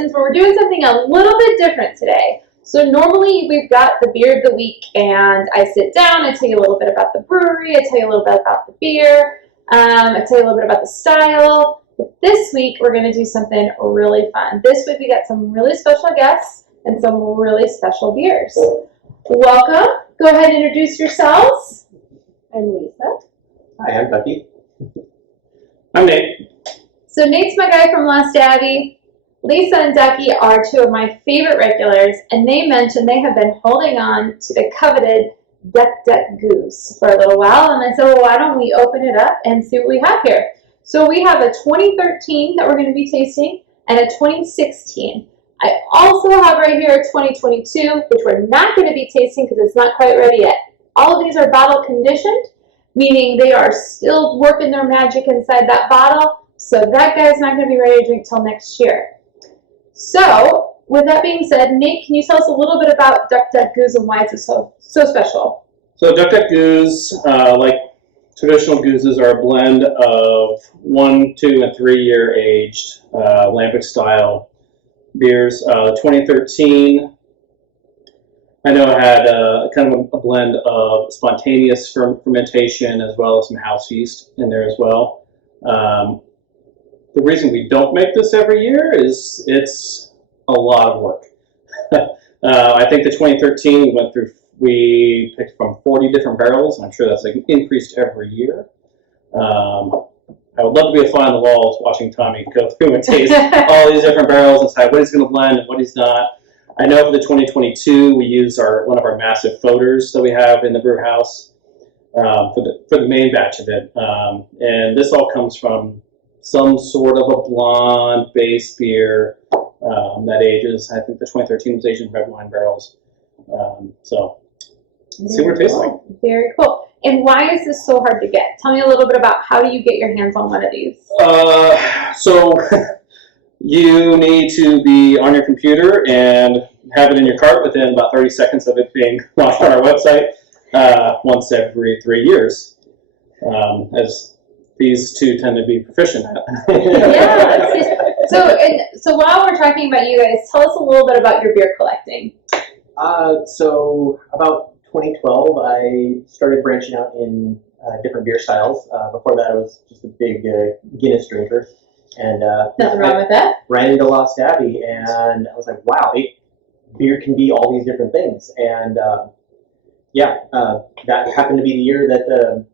comparisons, but we're doing something a little bit different today. So normally we've got the beer of the week, and I sit down, I tell you a little bit about the brewery, I tell you a little bit about the beer, I tell you a little bit about the style. But this week we're going to do something really fun. This week we got some really special guests and some really special beers. Welcome. Go ahead and introduce yourselves. I'm Lisa. Hi, I'm Becky. I'm Nate. So Nate's my guy from Lost Abbey. Lisa and Ducky are two of my favorite regulars, and they mentioned they have been holding on to the coveted Duck Duck Goose for a little while, and I said, well, why don't we open it up and see what we have here? So we have a 2013 that we're going to be tasting and a 2016. I also have right here a 2022, which we're not going to be tasting because it's not quite ready yet. All of these are bottle conditioned, meaning they are still working their magic inside that bottle, so that guy's not going to be ready to drink till next year. So, with that being said, Nate, can you tell us a little bit about Duck Duck Goose and why it's so special? So Duck Duck Goose, like traditional gooses, are a blend of 1, 2, and 3 year aged lambic style beers. 2013, I know it had kind of a blend of spontaneous fermentation as well as some house yeast in there as well. The reason we don't make this every year is it's a lot of work. I think the 2013 we picked from 40 different barrels, and I'm sure that's like increased every year. I would love to be a fly on the wall watching Tommy go through and taste all these different barrels and decide what he's going to blend and what he's not. I know for the 2022 we use one of our massive foeders that we have in the brew house for the main batch of it, and this all comes from some sort of a blonde base beer that ages. I think the 2013 was aged in red wine barrels. So let's see what it tastes like. Very cool. And why is this so hard to get? Tell me a little bit about how do you get your hands on one of these? So you need to be on your computer and have it in your cart within about 30 seconds of it being launched on our website once every 3 years, as these two tend to be proficient at. Yeah. So while we're talking about you guys, tell us a little bit about your beer collecting. So about 2012, I started branching out in different beer styles. Before that, I was just a big Guinness drinker. And nothing wrong with that. Ran into Lost Abbey, and I was like, wow, beer can be all these different things. And that happened to be the year that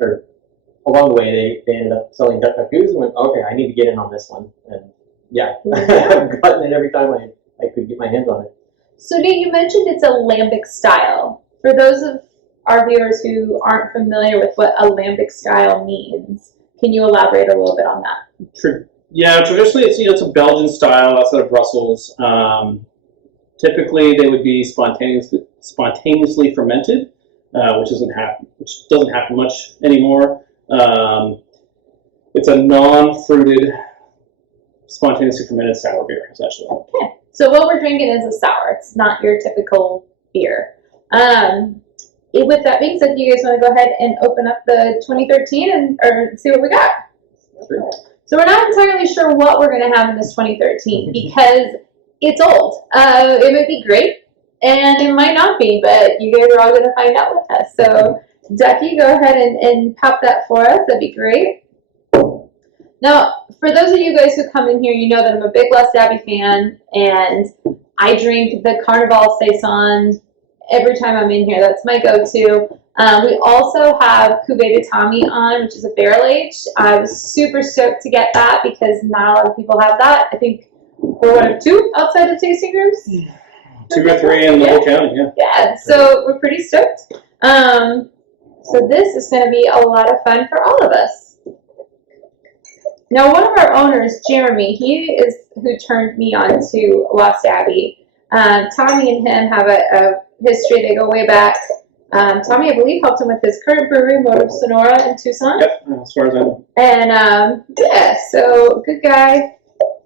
or along the way, they ended up selling Duck Duck Goose, and went, okay, I need to get in on this one. And I've gotten it every time I could get my hands on it. So Nate, you mentioned it's a lambic style. For those of our viewers who aren't familiar with what a lambic style means, can you elaborate a little bit on that? Traditionally it's a Belgian style outside of Brussels. Typically they would be spontaneously fermented, which doesn't happen much anymore. It's a non-fruited, spontaneously fermented sour beer, essentially. Okay, so what we're drinking is a sour. It's not your typical beer. With that being said, do you guys want to go ahead and open up the 2013 or see what we got? Sure. So we're not entirely sure what we're going to have in this 2013 because it's old. It might be great, and it might not be, but you guys are all going to find out with us. So Ducky, go ahead and pop that for us. That'd be great. Now, for those of you guys who come in here, you know that I'm a big Lost Abbey fan, and I drink the Carnival Saison every time I'm in here. That's my go-to. We also have Cuvée de Tommy on, which is a barrel-aged. I was super stoked to get that because not a lot of people have that. I think we're one of 2 outside of tasting rooms. 2 or 3 in Little County, yeah. Yeah, so we're pretty stoked. So this is going to be a lot of fun for all of us. Now, one of our owners, Jeremy, he is who turned me on to Lost Abbey. Tommy and him have a history. They go way back. Tommy, I believe, helped him with his current brewery, Motive Sonora in Tucson. Yep, as far as I know. And so good guy.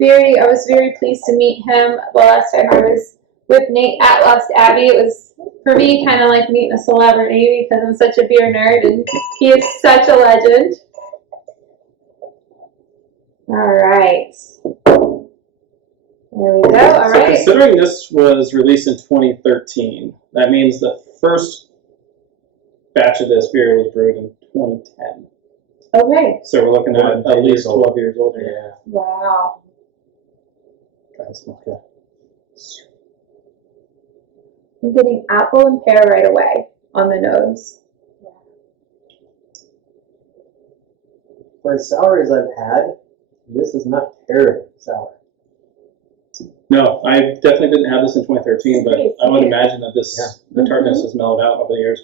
I was very pleased to meet him. The last time I was with Nate at Lost Abbey, it was for me kind of like meeting a celebrity because I'm such a beer nerd, and he is such a legend. All right. There we go. All So right. considering this was released in 2013, that means the first batch of this beer was brewed in 2010. Okay. So we're looking at 10 least years old. 12 years old. Yeah. Wow. God, it smells good. I'm getting apple and pear right away on the nose. For as sour as I've had, this is not terribly sour. No, I definitely didn't have this in 2013, but I would imagine that this the tartness has mellowed out over the years.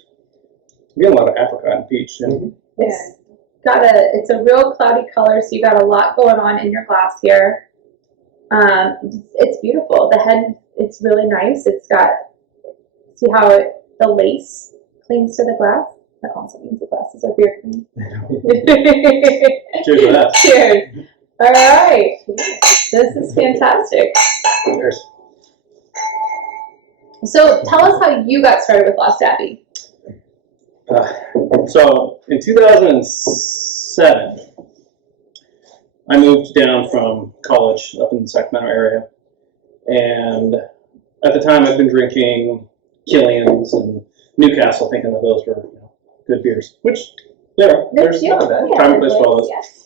We get a lot of apricot and peach. And It's it's a real cloudy color, so you got a lot going on in your glass here. It's beautiful. The head, it's really nice. It's got, see how the lace clings to the glass? That also means the glasses are beer clean. Cheers to that. Cheers. All right. This is fantastic. Cheers. So tell us how you got started with Lost Abbey. So in 2007, I moved down from college up in the Sacramento area, and at the time I'd been drinking Killian's and Newcastle, thinking that those were good beers, which there's time and place for all those. Yes.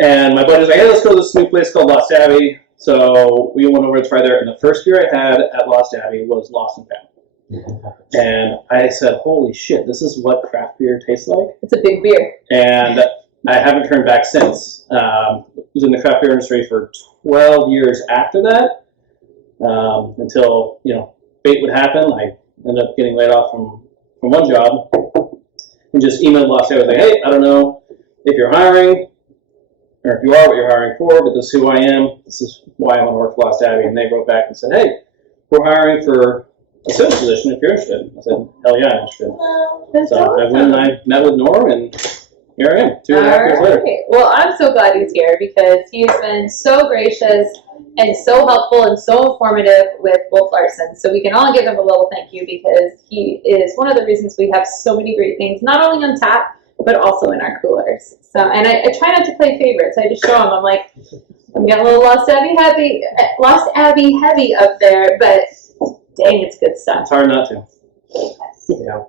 And my buddy's like, hey, let's go to this new place called Lost Abbey. So we went over to try there, and the first beer I had at Lost Abbey was Lost and Found. And I said, holy shit, this is what craft beer tastes like. It's a big beer. And I haven't turned back since. I was in the craft beer industry for 12 years after that, until, fate would happen. I ended up getting laid off from one job and just emailed Lost Abbey. I was like, hey, I don't know if you're hiring, or if you are, what you're hiring for, but this is who I am. This is why I want to work for Lost Abbey. And they wrote back and said, hey, we're hiring for a sales position if you're interested. I said, hell yeah, I'm interested. That's So awesome. I went and I met with Norm, and here I am, 2.5 years later. Alright. Well, I'm so glad he's here because he's been so gracious and so helpful and so informative with Wolf Larson. So we can all give him a little thank you because he is one of the reasons we have so many great things, not only on tap, but also in our coolers. So, and I try not to play favorites. I just show him. I'm like, I'm getting a little Lost Abbey heavy up there, but dang, it's good stuff. It's hard not to. Yeah.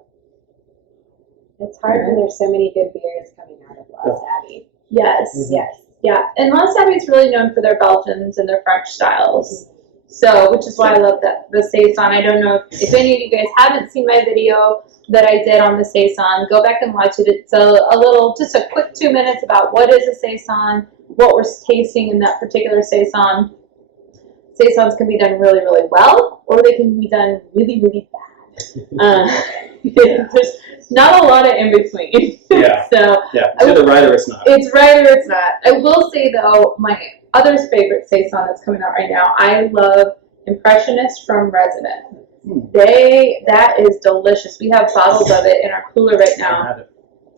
It's hard when there's so many good beers coming out of Lost Abbey. Yes. Mhm. Yes. Yeah, and Lost Abbey is really known for their Belgians and their French styles. So, which is why I love the Saison. I don't know if any of you guys haven't seen my video that I did on the Saison, go back and watch it. It's just a quick 2 minutes about what is a Saison, what we're tasting in that particular Saison. Saisons can be done really, really well, or they can be done really, really bad. There's not a lot of in between. Yeah. So Yeah, it's either right or it's not. it's right or it's not. I will say though, my other favorite Saison that's coming out right now, I love Impressionist from Resident. That is delicious. We have bottles of it in our cooler right now. I had it.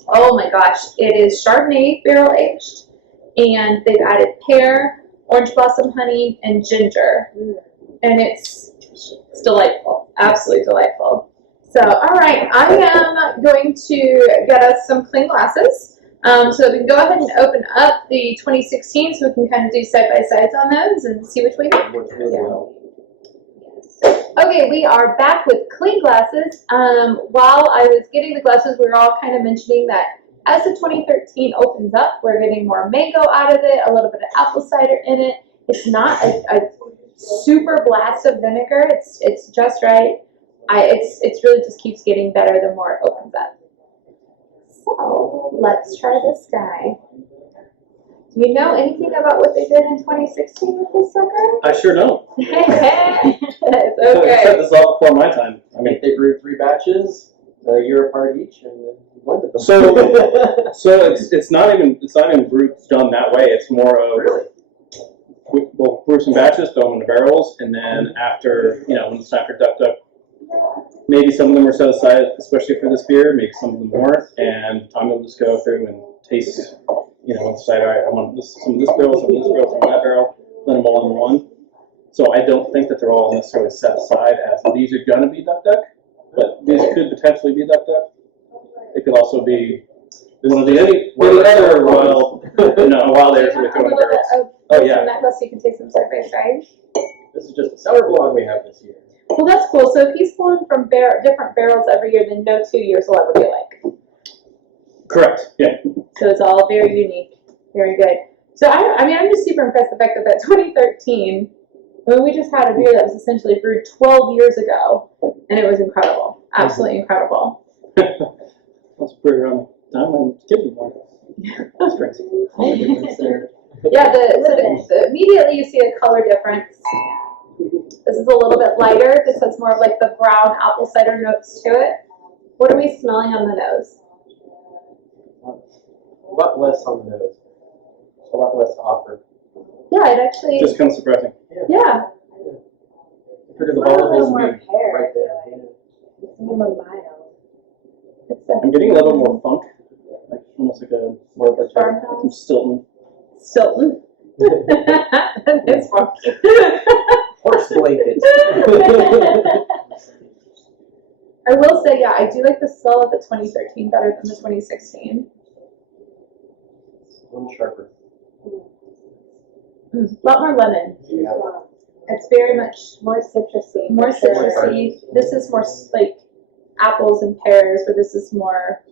Oh my gosh, it is Chardonnay barrel aged, and they've added pear, orange blossom honey, and ginger, and it's delightful, absolutely delightful. So, all right, I am going to get us some clean glasses, so that we can go ahead and open up the 2016, so we can kind of do side by sides on those and see which way. Okay, we are back with clean glasses. While I was getting the glasses, we were all kind of mentioning that as the 2013 opens up, we're getting more mango out of it, a little bit of apple cider in it. It's not a super blast of vinegar. It's just right. It's really just keeps getting better the more it opens up. So let's try this guy. Do you know anything about what they did in 2016 with this sucker? I sure don't. It's I set okay. this up before my time. I I mean, think they brewed 3 batches, a year apart each, and then blended them. so it's not even brewed done that way. It's more of Really? we'll brew some batches, throw them in the barrels, and then after when it's time for Duck Duck, maybe some of them are set aside, especially for this beer. Maybe some of them weren't, and Tommy will just go through and taste. Decide, all right, I want some of this barrel, some of this barrel, some of that barrel, blend them all in one. So I don't think that they're all necessarily set aside as these are going to be Duck Duck, but these could potentially be Duck Duck. It could also be one of the other No, wild airs Do you with want a 200 little bit barrels. of Oh, this yeah. and that so you can take some surveys, right? This is just a sour blonde we have this year. Well, that's cool. So if he's pulling from different barrels every year, then no 2 years will ever be alike. Correct. Yeah. So it's all very unique. Very good. So I mean, I'm just super impressed with the fact that 2013, when we just had a beer that was essentially brewed 12 years ago, and it was incredible. Absolutely incredible. That's pretty around the time I'm kidding more. That's crazy. Yeah, immediately you see a color difference. This is a little bit lighter. This has more of like the brown apple cider notes to it. What are we smelling on the nose? A lot less on the nose. A lot less to offer. Yeah, it actually, Just kind of surprising. yeah. Because the Well, a volatile little will more be pear, right I feel there. like. It's more mild. I'm getting a little more funk, like almost like a More of a charm. like some Stilton. Stilton. It's funky. Horse blanket. I will say, yeah, I do like the smell of the 2013 better than the 2016. A little sharper. A lot more lemon. Yeah. It's very much More citrusy. more for sure. citrusy. This is more like apples and pears, where this is more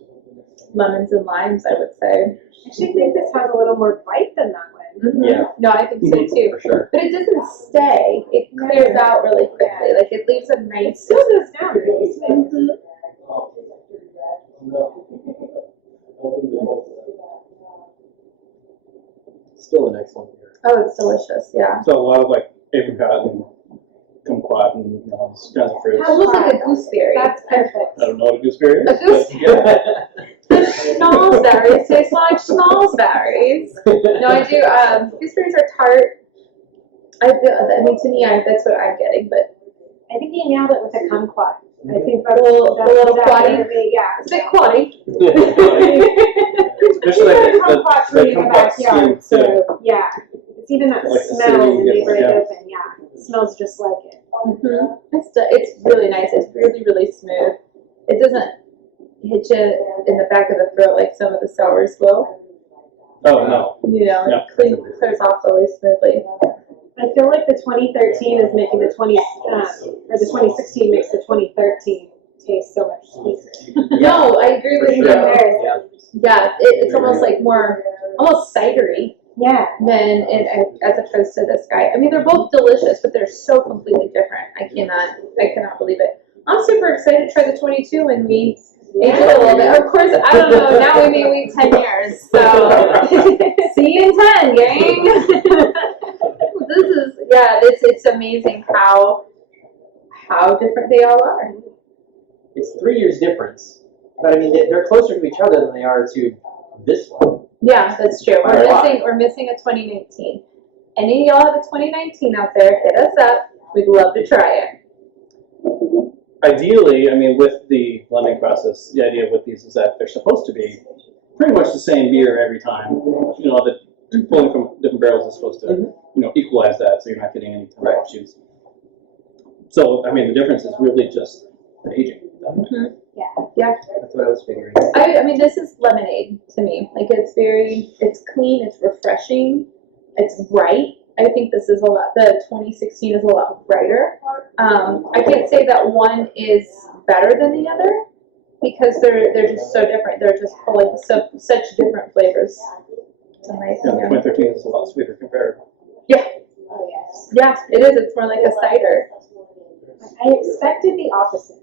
lemons and limes, I would say. I actually think this has a little more bite than that one. Yeah. No, I think so too. For sure. But it doesn't stay. It clears out really quickly. Like it leaves a It nice. still goes down really smooth. Mhm. Still an excellent beer. Oh, it's delicious. Yeah. So a lot of like apricot and kumquat and those kinds of fruits. Almost like a gooseberry. That's perfect. I don't know what a gooseberry is. A goose- but yeah. The schnozberries taste like schnozberries. No, I do. Gooseberries are tart. I mean, to me, that's what I'm getting. But I think you nailed it with the kumquat. I think The little quaddie? Yeah. it's a bit quaddy. Especially like There's kumquat tree in the kumquat skin, backyard, too. so yeah. It's even that Like smell acidity when you they get, break yeah. open. Yeah, it smells just like it. It's really nice. It's really, really smooth. It doesn't hit you in the back of the throat like some of the sours will. Oh no. You know, Yeah. it clears off really smoothly. I feel like the 2013 is making the 2016 makes the 2013 taste so much sweeter. No, I agree with For you. sure. Yeah, Yeah. it's almost like more, almost cidery Yeah. than as opposed to this guy. I mean, they're both delicious, but they're so completely different. I cannot believe it. I'm super excited to try the 22 when we age it a little bit. Of course, I don't know. Now we may wait 10 years, so see you in 10, gang. It's amazing how different they all are. It's 3 years difference, but I mean they're closer to each other than they are to this one. Yeah, that's true. By a lot. We're missing a 2019. Any of y'all have a 2019 out there, hit us up. We'd love to try it. Ideally, I mean, with the blending process, the idea with these is that they're supposed to be pretty much the same beer every time. You know, that pulling from different barrels is supposed to, you know, equalize that, so you're not getting any kind of offshoots. So, I mean, the difference is really just the aging. Yeah. That's what I was figuring. I mean, this is lemonade to me. Like, it's clean, it's refreshing, it's bright. I think the 2016 is a lot brighter. I can't say that one is better than the other because they're just so different. They're just pulling such different flavors. In my Yeah, the opinion. 2013 is a lot sweeter compared. Yeah, Oh yes. yeah, it is. It's more like a cider. I expected the opposite.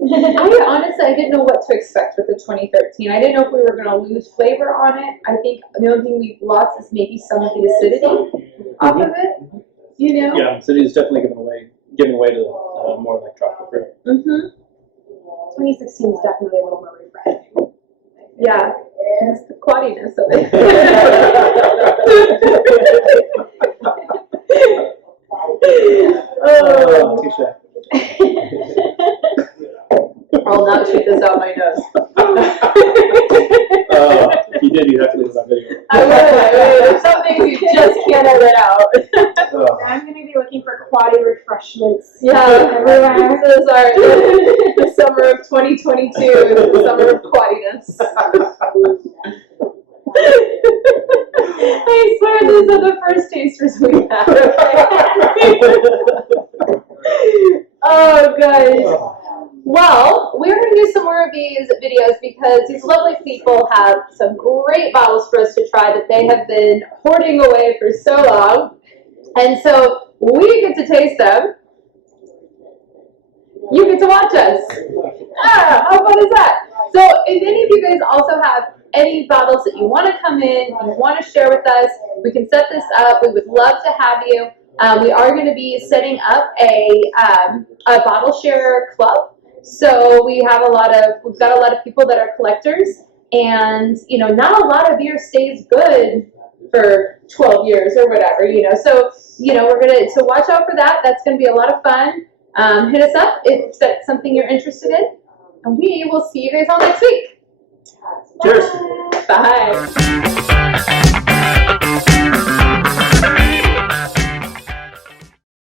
I didn't know what to expect with the 2013. I didn't know if we were going to lose flavor on it. I think the only thing we've lost is maybe some of the acidity off of it. You know? Yeah, city is definitely giving way to more like tropical fruit. 2016 is definitely a little more refreshing. Yeah. It's the quaddiness of it. Oh, touche. I'll not shoot this out my nose. If you did, you'd have to leave that video. I would. There's some things you just can't edit out. I'm going to be looking for quality refreshments. Yeah, everywhere. this is our the summer of 2022, the summer of quaddiness. because these lovely people have some great bottles for us to try that they have been hoarding away for so long. And so we get to taste them. You get to watch us. Ah, how fun is that? So if any of you guys also have any bottles that you want to come in, you want to share with us, we can set this up. We would love to have you. We are going to be setting up a bottle share club. So we've got a lot of people that are collectors, and not a lot of beer stays good for 12 years or whatever, So so watch out for that. That's going to be a lot of fun. Hit us up if that's something you're interested in, and we will see you guys all next week. Cheers. Bye.